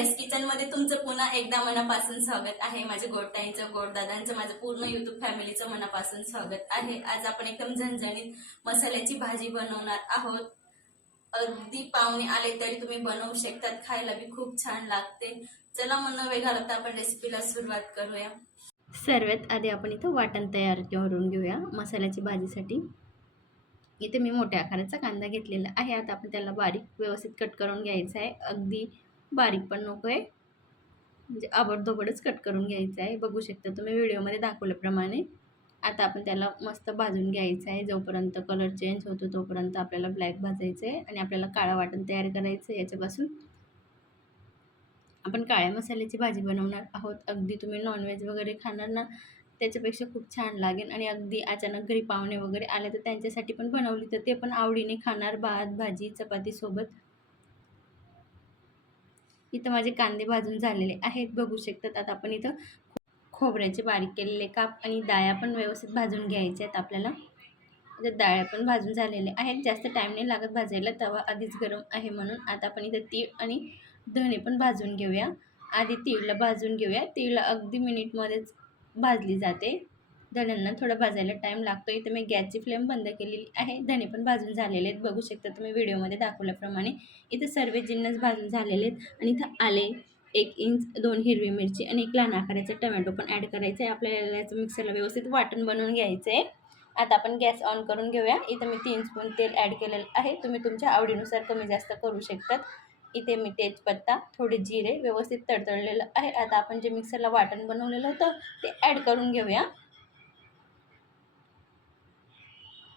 रियाज किचन मध्ये तुमचं पुन्हा एकदा मनापासून स्वागत आहे. माझ्या गोडताईंचं, गोडदादांचं, माझं पूर्ण युट्यूब फॅमिलीचं मनापासून स्वागत आहे. आज आपण एकदम झणझणीत मसाल्याची भाजी बनवणार आहोत. अगदी पाहुणे आले तरी तुम्ही बनवू शकतात, खायला बी खूप छान लागते. चला मग न वेळ घालवता आपण रेसिपीला सुरुवात करूया. सर्वात आधी आपण इथं वाटण तयार करून घेऊया मसाल्याची भाजीसाठी. इथे मी मोठ्या आकाराचा कांदा घेतलेला आहे. आता आपण त्याला बारीक व्यवस्थित कट करून घ्यायचा आहे. अगदी बारीक पण नको आहे, म्हणजे आबडधोबडच कट करून घ्यायचं आहे. बघू शकता तुम्ही व्हिडिओमध्ये दाखवल्याप्रमाणे. आता आपण त्याला मस्त भाजून घ्यायचं आहे. जोपर्यंत कलर चेंज होतो तोपर्यंत आपल्याला ब्लॅक भाजायचं आहे आणि आपल्याला काळं वाटण तयार करायचं आहे. याच्यापासून आपण काळ्या मसाल्याची भाजी बनवणार आहोत. अगदी तुम्ही नॉनव्हेज वगैरे खाणार ना, त्याच्यापेक्षा खूप छान लागेल. आणि अगदी अचानक घरी पाहुणे वगैरे आले तर त्यांच्यासाठी पण बनवली तर ते पण आवडीने खाणार, भात भाजी चपातीसोबत. इथं माझे कांदे भाजून झालेले आहेत, बघू शकतात. आता आपण इथं खोबऱ्याचे बारीक केलेले काप आणि डाळ्या पण व्यवस्थित भाजून घ्यायचे आहेत आपल्याला. तर डाळ्या पण भाजून झालेले आहेत, जास्त टाईम नाही लागत भाजायला, तवा आधीच गरम आहे म्हणून. आता आपण इथं तीळ आणि धणे पण भाजून घेऊया. आधी तीळला भाजून घेऊया. तीळला अगदी मिनिटमध्येच भाजली जाते, धण्यांना थोडा भाजायला टाईम लागतो. इथं मी गॅसची फ्लेम बंद केलेली आहे. धणे पण भाजून झालेले आहेत, बघू शकता तुम्ही व्हिडिओमध्ये दाखवल्याप्रमाणे. इथं सर्व जिन्नस भाजून झालेले आहेत. आणि इथं आले 1 इंच, 2 हिरवी मिरची आणि 1 लहान आकाराचा टोमॅटो पण ॲड करायचं आहे. आपल्याला याचं मिक्सरला व्यवस्थित वाटण बनवून घ्यायचं आहे. आता आपण गॅस ऑन करून घेऊया. इथं मी 3 स्पून तेल ॲड केलेलं आहे. तुम्ही तुमच्या आवडीनुसार कमी जास्त करू शकतात. इथे मी तेजपत्ता, थोडे जिरे व्यवस्थित तडतडलेलं आहे. आता आपण जे मिक्सरला वाटण बनवलेलं होतं ते ॲड करून घेऊया.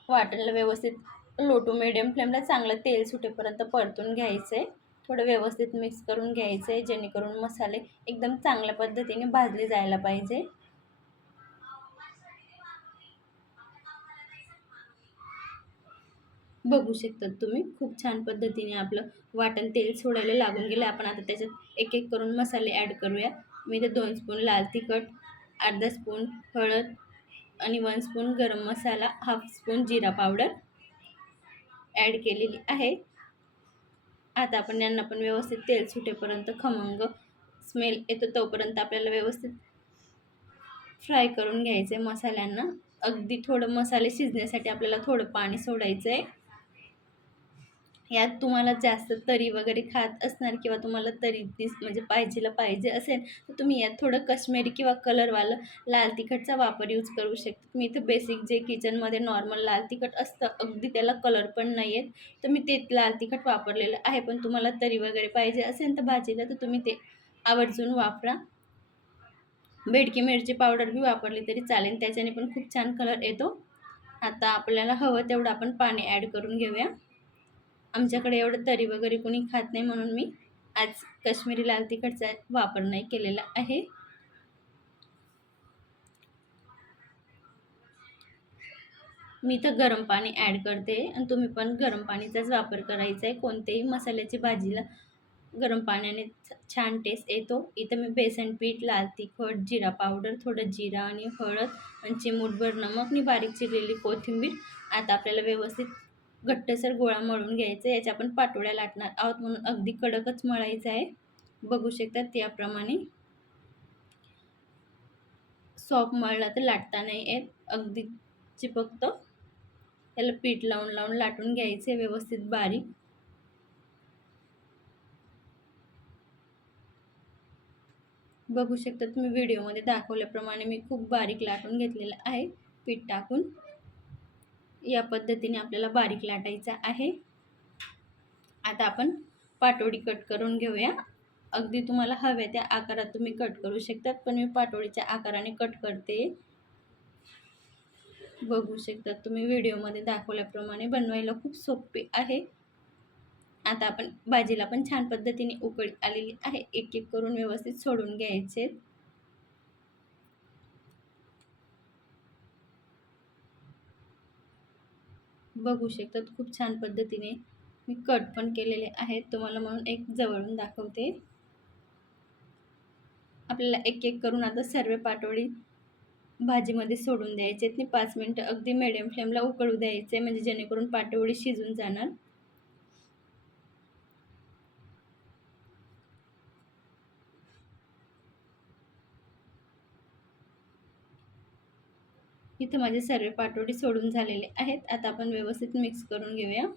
वाटणला व्यवस्थित लो टू मिडियम फ्लेमला चांगलं तेल सुटेपर्यंत परतून घ्यायचं आहे. थोडं व्यवस्थित मिक्स करून घ्यायचं आहे, जेणेकरून मसाले एकदम चांगल्या पद्धतीने भाजले जायला पाहिजे. बघू शकतात तुम्ही, खूप छान पद्धतीने आपलं वाटण तेल सोडायला लागून गेलं. आपण आता त्याच्यात एक एक करून मसाले ॲड करूया. मी इथे 2 स्पून लाल तिखट, अर्धा स्पून हळद आणि 1 स्पून गरम मसाला, हाफ स्पून जिरा पावडर ॲड केलेली आहे. आता आपण यांना पण व्यवस्थित तेल सुटेपर्यंत, खमंग स्मेल येतो तोपर्यंत आपल्याला व्यवस्थित फ्राय करून घ्यायचं आहे मसाल्यांना. अगदी थोडं मसाले शिजण्यासाठी आपल्याला थोडं पाणी सोडायचं आहे. यात तुम्हाला जास्त तरी वगैरे खात असणार किंवा तुम्हाला तरी म्हणजे पाहिजे असेल तर तुम्ही यात थोडं काश्मीरी किंवा कलरवालं लाल तिखटचा वापर यूज करू शकता. मी इथं बेसिक जे किचनमध्ये नॉर्मल लाल तिखट असतं, अगदी त्याला कलर पण नाही आहेत, तर मी ते लाल तिखट वापरलेलं आहे. पण तुम्हाला तरी वगैरे पाहिजे असेल तर भाजीला, तर तुम्ही ते आवर्जून वापरा. बेडकी मिरची पावडर बी वापरली तरी चालेल, त्याच्याने पण खूप छान कलर येतो. आता आपल्याला हवं तेवढं आपण पाणी ॲड करून घेऊया. आमच्याकडे एवढं तरी वगैरे कोणी खात नाही म्हणून मी आज काश्मीरी लाल तिखटचा वापर नाही केलेला आहे. मी तर गरम पाणी ॲड करते आणि तुम्ही पण गरम पाणीचाच वापर करायचा आहे. कोणत्याही मसाल्याची भाजीला गरम पाण्याने छान टेस्ट येतो. इथं मी बेसन पीठ, लाल तिखट, जिरा पावडर, थोडं जिरा आणि हळद आणि चिमूटभर नमक आणि बारीक चिरलेली कोथिंबीर. आता आपल्याला व्यवस्थित घट्टसर गोळा मळून घ्यायचा आहे. याच्या आपण पाटोळ्या लाटणार आहोत म्हणून अगदी कडकच मळायचं आहे. बघू शकता त्याप्रमाणे. सॉफ्ट मळला तर लाटता नाही येत, अगदी चिपकतं. त्याला पीठ लावून लावून लाटून घ्यायचे व्यवस्थित बारीक. बघू शकता तुम्ही व्हिडिओमध्ये दाखवल्याप्रमाणे मी खूप बारीक लाटून घेतलेलं आहे पीठ टाकून. या पद्धतीने आपल्याला बारीक लाटायचं आहे. आता आपण पाटोळी कट करून घेऊया. अगदी तुम्हाला हव्या त्या आकारात तुम्ही कट करू शकतात, पण मी पाटोळीच्या आकाराने कट करते. बघू शकता तुम्ही व्हिडिओमध्ये दाखवल्याप्रमाणे, बनवायला खूप सोपे आहे. आता आपण भाजीला पण छान पद्धतीने उकळी आलेली आहे. एक एक करून व्यवस्थित सोडून घ्यायचे. बघू शकतात खूप छान पद्धतीने मी कट पण केलेले आहेत. तुम्हाला म्हणून एक जवळून दाखवते. आपल्याला एक एक करून आता सर्व पाटोळी भाजीमध्ये सोडून द्यायचे आणि 5 मिनिटं अगदी मिडियम फ्लेमला उकळू द्यायचे, म्हणजे जेणेकरून पाटोळी शिजून जाणार. इथं माझे सर्व पाटवडी सोडून झालेले आहेत. आता आपण व्यवस्थित मिक्स करून घेऊया.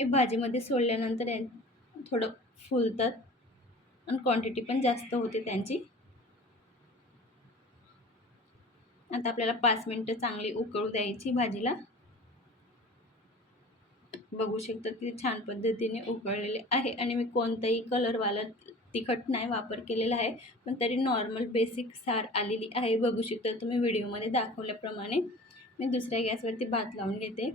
हे भाजीमध्ये सोडल्यानंतर थोडं फुलतात आणि क्वांटिटी पण जास्त होते त्यांची. आता आपल्याला 5 मिनिटं चांगली उकळू द्यायची भाजीला. बघू शकता की छान पद्धतीने उकळलेले आहे आणि मी कोणताही कलरवाला तिखट नाही वापर केलेला आहे, पण तरी नॉर्मल बेसिक सार आलेली आहे. बघू शकता तुम्ही व्हिडिओमध्ये दाखवल्याप्रमाणे. मी दुसऱ्या गॅसवरती भात लावून घेते.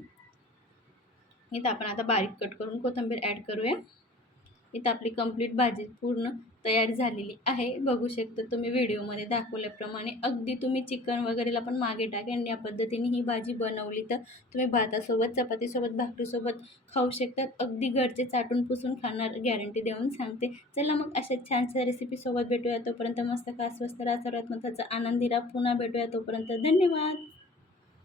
इथं आपण आता बारीक कट करून कोथिंबीर ॲड करूया. इथं आपली कंप्लीट भाजी पूर्ण तयार झालेली आहे. बघू शकता तुम्ही व्हिडिओमध्ये दाखवल्याप्रमाणे. अगदी तुम्ही चिकन वगैरेला पण मागे टाकेन या पद्धतीने ही भाजी बनवली तर तुम्ही भातासोबत, चपातीसोबत, भाकरीसोबत खाऊ शकतात. अगदी घरचे चाटून पुसून खाणार गॅरंटी देऊन सांगते. चला मग अशाच छानशा रेसिपीसोबत भेटूया. तोपर्यंत मस्त खा, स्वस्त राहा, सर्वात महत्त्वाचा आनंदी राहा. पुन्हा भेटूया. तोपर्यंत धन्यवाद.